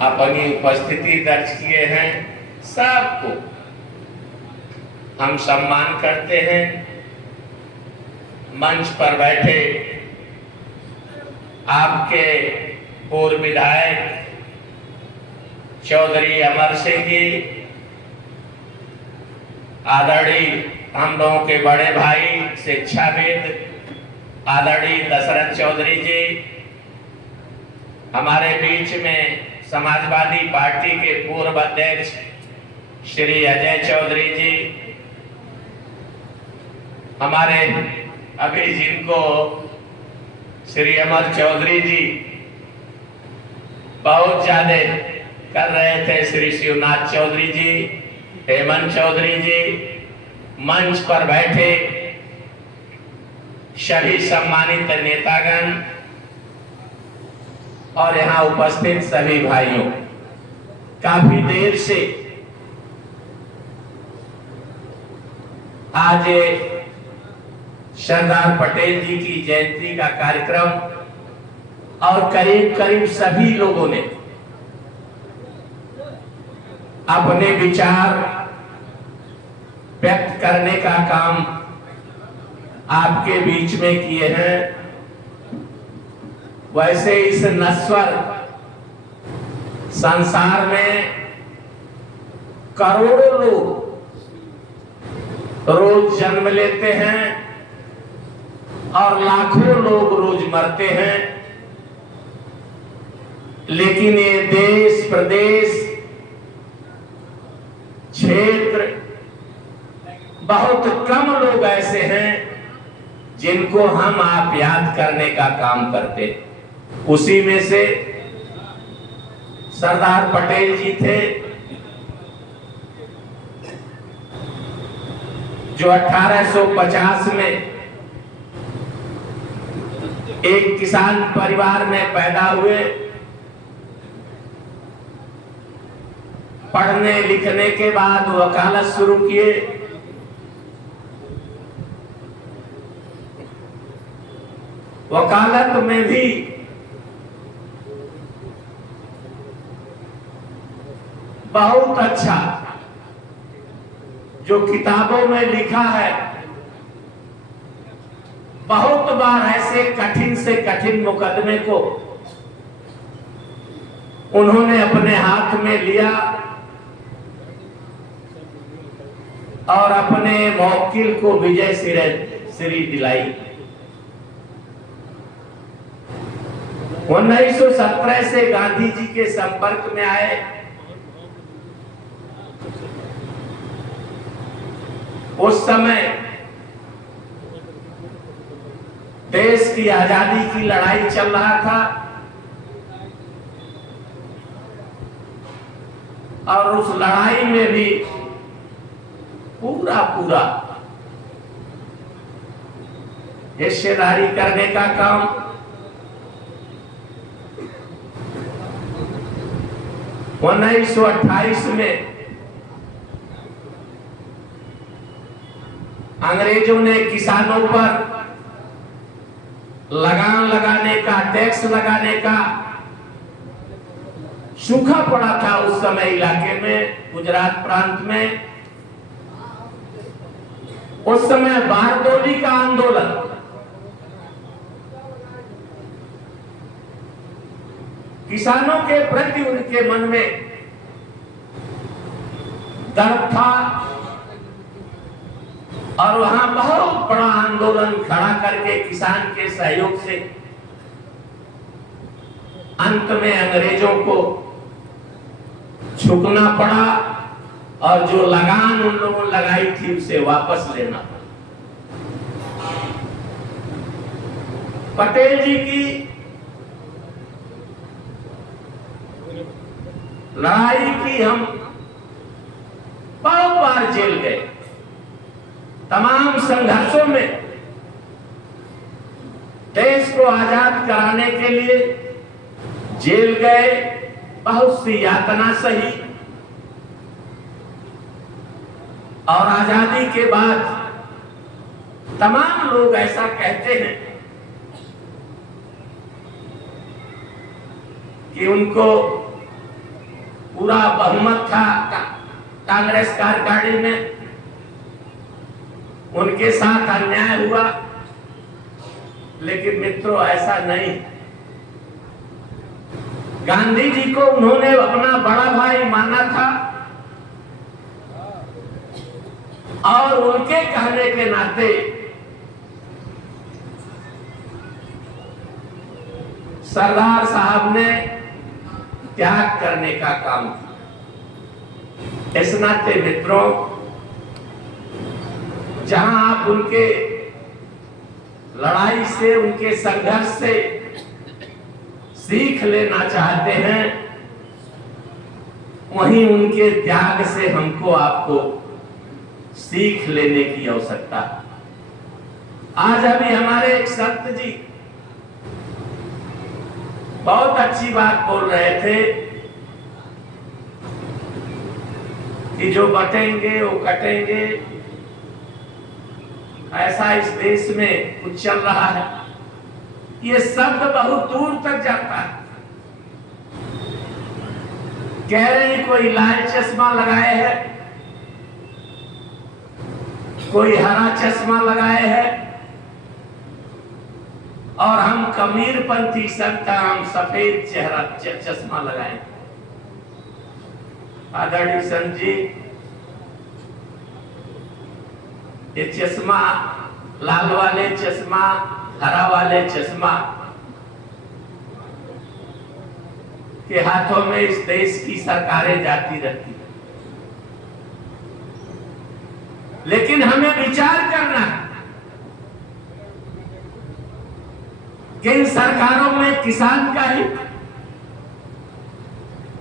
अपनी उपस्थिति दर्ज किए हैं, सबको हम सम्मान करते हैं। मंच पर बैठे आपके पूर्व विधायक चौधरी अमर सिंह जी, आदरणीय हम लोगों के बड़े भाई शिक्षाविद आदरणीय दशरथ चौधरी जी, हमारे बीच में समाजवादी पार्टी के पूर्व अध्यक्ष श्री अजय चौधरी जी, हमारे अभी जिनको श्री अमर चौधरी जी बहुत ज्यादा कर रहे थे, श्री शिवनाथ चौधरी जी, हेमंत चौधरी जी, मंच पर बैठे सभी सम्मानित नेतागण और यहाँ उपस्थित सभी भाइयों, काफी देर से आज सरदार पटेल जी की जयंती का कार्यक्रम और करीब करीब सभी लोगों ने अपने विचार व्यक्त करने का काम आपके बीच में किए हैं। वैसे इस नश्वर संसार में करोड़ों लोग रोज जन्म लेते हैं और लाखों लोग रोज मरते हैं, लेकिन ये देश, प्रदेश, क्षेत्र, बहुत कम लोग ऐसे हैं जिनको हम आप याद करने का काम करते। उसी में से सरदार पटेल जी थे, जो 1850 में एक किसान परिवार में पैदा हुए, पढ़ने लिखने के बाद वकालत शुरू किए। वकालत में भी बहुत अच्छा जो किताबों में लिखा है, बहुत बार ऐसे कठिन से कठिन मुकदमे को उन्होंने अपने हाथ में लिया और अपने मौकिल को विजय श्री दिलाई। 1917 से गांधी जी के संपर्क में आए। उस समय देश की आजादी की लड़ाई चल रहा था और उस लड़ाई में भी पूरा हिस्सेदारी करने का काम 1928 में अंग्रेजों ने किसानों पर लगान लगाने का, टैक्स लगाने का, सूखा पड़ा था उस समय इलाके में, गुजरात प्रांत में। उस समय बारदोली का आंदोलन, किसानों के प्रति उनके मन में दर्द था और वहां बहुत बड़ा आंदोलन खड़ा करके किसान के सहयोग से अंत में अंग्रेजों को झुकना पड़ा और जो लगान उन लोगों ने लगाई थी उसे वापस लेना पड़ा। पटेल जी की लड़ाई की हम बहुत बार जेल गए, तमाम संघर्षों में देश को आजाद कराने के लिए जेल गए, बहुत सी यातना सही और आजादी के बाद तमाम लोग ऐसा कहते हैं कि उनको पूरा बहुमत था कांग्रेस कार्यकारिणी में, उनके साथ अन्याय हुआ। लेकिन मित्रों ऐसा नहीं, गांधी जी को उन्होंने अपना बड़ा भाई माना था और उनके कहने के नाते सरदार साहब ने त्याग करने का काम किया। इस नाते मित्रों, जहां आप उनके लड़ाई से, उनके संघर्ष से सीख लेना चाहते हैं, वहीं उनके त्याग से हमको आपको सीख लेने की आवश्यकता। आज अभी हमारे एक संत जी बहुत अच्छी बात बोल रहे थे कि जो बटेंगे वो कटेंगे। ऐसा इस देश में कुछ चल रहा है। ये शब्द बहुत दूर तक जाता है। कह रहे हैं कोई लाल चश्मा लगाए है, कोई हरा चश्मा लगाए है, और हम कबीरपंथी संत, हम सफेद चेहरा चश्मा लगाए। आदरणीय संत जी, ये चश्मा, लाल वाले चश्मा, हरा वाले चश्मा के हाथों में इस देश की सरकारें जाती रहती, लेकिन हमें विचार करना है किन सरकारों में किसान का हित,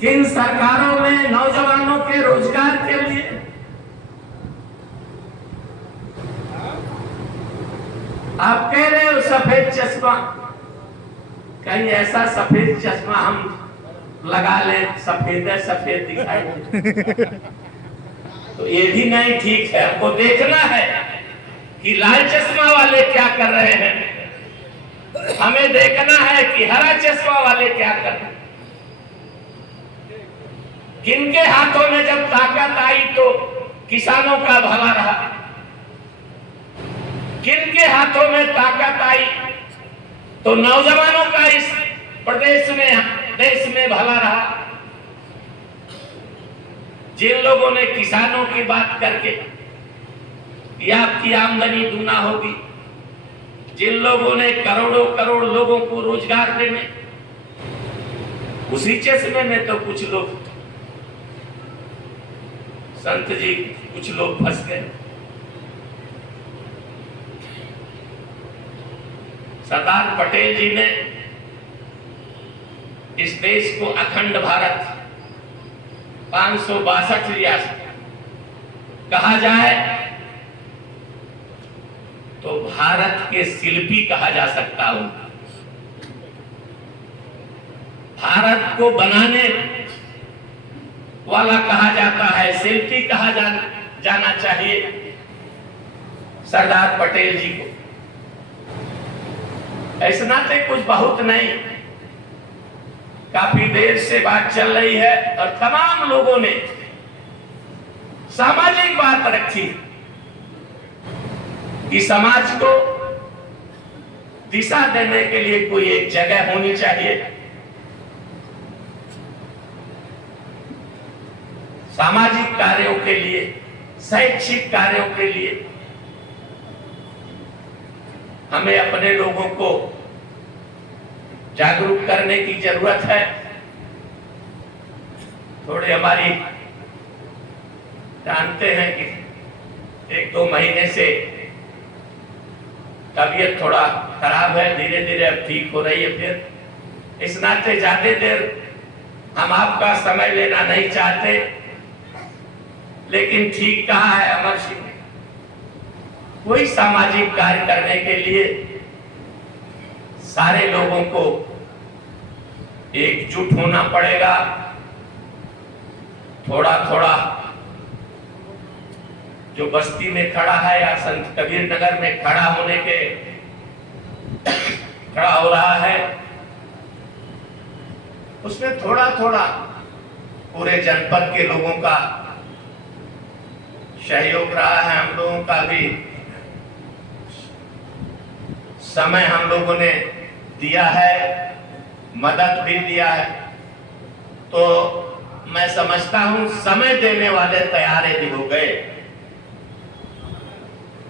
किन सरकारों में नौजवानों के रोजगार के लिए, आप कह रहे हो सफेद चश्मा, कहीं ऐसा सफेद चश्मा हम लगा ले सफेद है सफेद दिखाई दे तो ये भी नहीं ठीक है। हमको देखना है कि लाल चश्मा वाले क्या कर रहे हैं, हमें देखना है कि हरा चश्मा वाले क्या कर रहे हैं। किनके हाथों में जब ताकत आई तो किसानों का भला रहा, किनके हाथों में ताकत आई तो नौजवानों का इस प्रदेश में, देश में भला रहा। जिन लोगों ने किसानों की बात करके कि आपकी आमदनी दूना होगी, जिन लोगों ने करोड़ों करोड़ लोगों को रोजगार देने, उसी चश्मे में तो कुछ लोग, संत जी, कुछ लोग फंस गए। सरदार पटेल जी ने इस देश को अखंड भारत 562 रियासत कहा जाए तो भारत के शिल्पी कहा जा सकता हूं। भारत को बनाने वाला कहा जाता है, शिल्पी कहा जाना चाहिए सरदार पटेल जी को। ऐसा नाते कुछ बहुत नहीं, काफी देर से बात चल रही है और तमाम लोगों ने सामाजिक बात रखी कि समाज को दिशा देने के लिए कोई एक जगह होनी चाहिए। सामाजिक कार्यों के लिए, शैक्षिक कार्यों के लिए हमें अपने लोगों को जागरूक करने की जरूरत है। थोड़े हमारी जानते हैं कि 1-2 महीने से तबीयत थोड़ा खराब है, धीरे धीरे अब ठीक हो रही है। फिर इस नाते ज्यादा देर हम आपका समय लेना नहीं चाहते, लेकिन ठीक कहा है अमर सिंह, कोई सामाजिक कार्य करने के लिए सारे लोगों को एकजुट होना पड़ेगा। थोड़ा थोड़ा जो बस्ती में खड़ा है या संत कबीर नगर में खड़ा हो रहा है, उसमें थोड़ा थोड़ा पूरे जनपद के लोगों का सहयोग रहा है। हम लोगों का भी समय हम लोगों ने दिया है, मदद भी दिया है। तो मैं समझता हूं समय देने वाले तैयार भी हो गए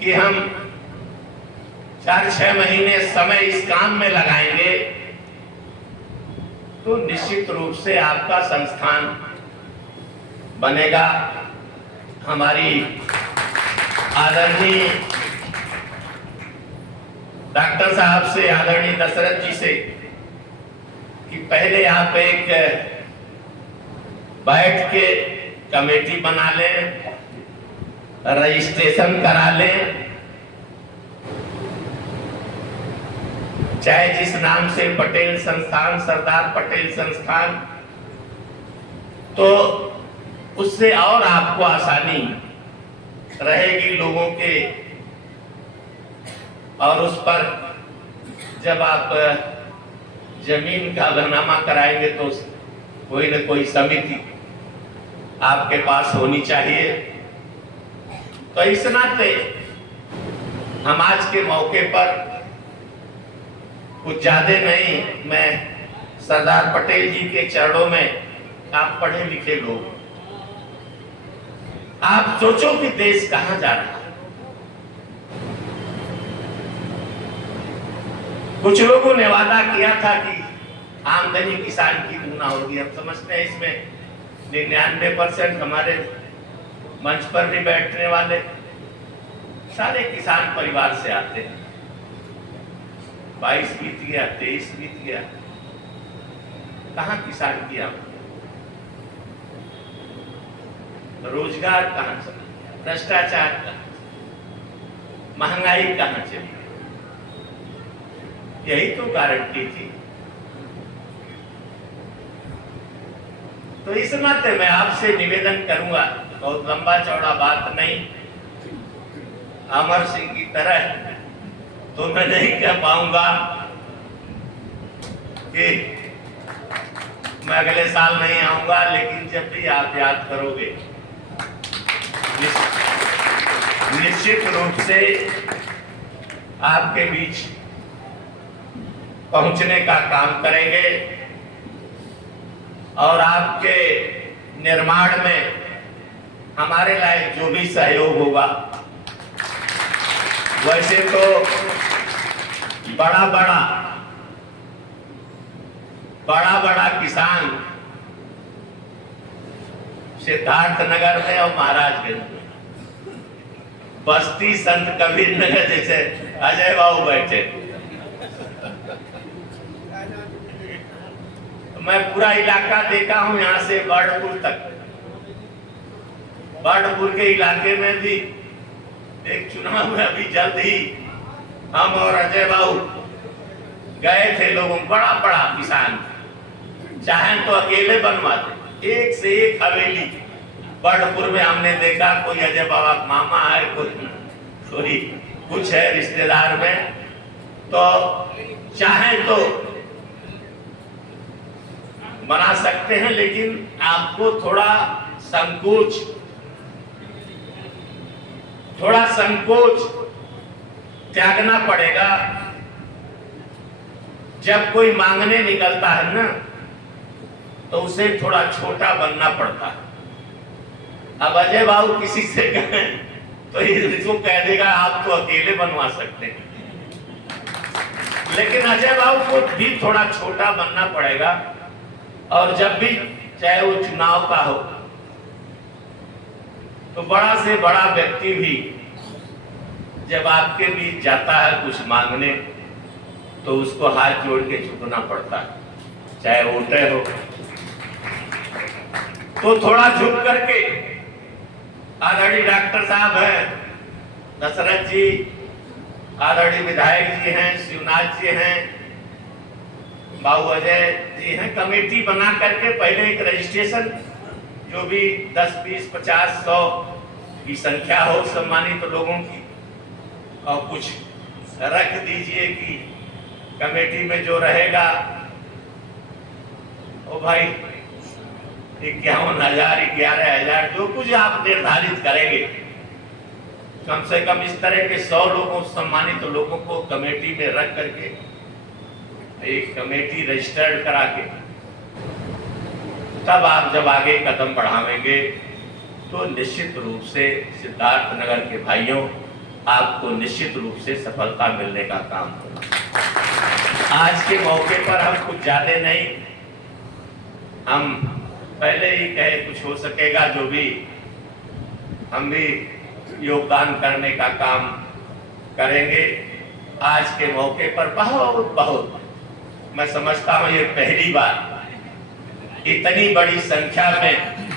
कि हम 4-6 महीने समय इस काम में लगाएंगे तो निश्चित रूप से आपका संस्थान बनेगा। हमारी आदरणीय डॉक्टर साहब से, आदरणीय दशरथ जी से कि पहले आप एक बैठ के कमेटी बना लें, रजिस्ट्रेशन करा लें, चाहे जिस नाम से पटेल संस्थान, सरदार पटेल संस्थान, तो उससे और आपको आसानी रहेगी लोगों के। और उस पर जब आप जमीन का बरनामा कराएंगे तो कोई न कोई समिति आपके पास होनी चाहिए। तो इस नाते हम आज के मौके पर कुछ ज्यादा नहीं, मैं सरदार पटेल जी के चरणों में, आप पढ़े लिखे लोग, आप सोचो कि देश कहां जा रहा है। कुछ लोगों ने वादा किया था कि आमदनी किसान की दूना होगी। हम समझते हैं इसमें 99% हमारे मंच पर भी बैठने वाले सारे किसान परिवार से आते हैं। 22 बीत गया, 23 बीत गया, कहां किसान की आमदनी, रोजगार कहां चला, भ्रष्टाचार कहां, महंगाई कहां चली, यही तो गारंटी थी। तो इस नाते मैं आपसे निवेदन करूंगा, बहुत लंबा चौड़ा बात नहीं, अमर सिंह की तरह तो मैं नहीं कह पाऊंगा कि मैं अगले साल नहीं आऊंगा, लेकिन जब भी आप याद करोगे निश्चित रूप से आपके बीच पहुंचने का काम करेंगे और आपके निर्माण में हमारे लायक जो भी सहयोग होगा, वैसे तो बड़ा किसान सिद्धार्थ नगर में और महाराजगंज में, बस्ती संत कबीर नगर जैसे अजय बाबू बैठे, मैं पूरा इलाका देखा हूं, यहां से बर्डपुर तक। बर्डपुर के इलाके में भी एक चुनाव में अभी जल्द ही हम और अजय बाबू गए थे। लोगों बड़ा किसान चाहे तो अकेले बनवाते, एक से एक हवेली बर्डपुर में हमने देखा। कोई अजय बाबा मामा है, कोई कुछ है रिश्तेदार में, तो चाहे तो बना सकते हैं, लेकिन आपको थोड़ा संकोच त्यागना पड़ेगा। जब कोई मांगने निकलता है ना, तो उसे थोड़ा छोटा बनना पड़ता है। अब अजय बाबू किसी से कहें तो इसको कह देगा आप तो अकेले बनवा सकते हैं, लेकिन अजय बाबू को भी थोड़ा छोटा बनना पड़ेगा। और जब भी चाहे वो चुनाव का हो, तो बड़ा से बड़ा व्यक्ति भी जब आपके बीच जाता है कुछ मांगने, तो उसको हाथ जोड़ के झुकना पड़ता है, चाहे वोटे हो। तो थोड़ा झुक करके आदरणीय डॉक्टर साहब हैं, दशरथ जी, आदरणीय विधायक जी हैं, शिवनाथ जी हैं, बाबू अजय जी हैं, कमेटी बना करके पहले एक रजिस्ट्रेशन, जो भी 10, 20, 50, 100 की संख्या हो सम्मानित लोगों की, और कुछ रख दीजिए कि कमेटी में जो रहेगा, ओ भाई 51,000 11,000 जो कुछ आप निर्धारित करेंगे, कम से कम इस तरह के 100 लोगों, सम्मानित लोगों को कमेटी में रख करके एक कमेटी रजिस्टर्ड करा के तब आप जब आगे कदम बढ़ावेंगे तो निश्चित रूप से सिद्धार्थ नगर के भाइयों, आपको निश्चित रूप से सफलता मिलने का काम होगा। आज के मौके पर हम कुछ ज्यादा नहीं, हम पहले ही कहे कुछ हो सकेगा जो भी, हम भी योगदान करने का काम करेंगे। आज के मौके पर बहुत मैं समझता हूं ये पहली बार इतनी बड़ी संख्या में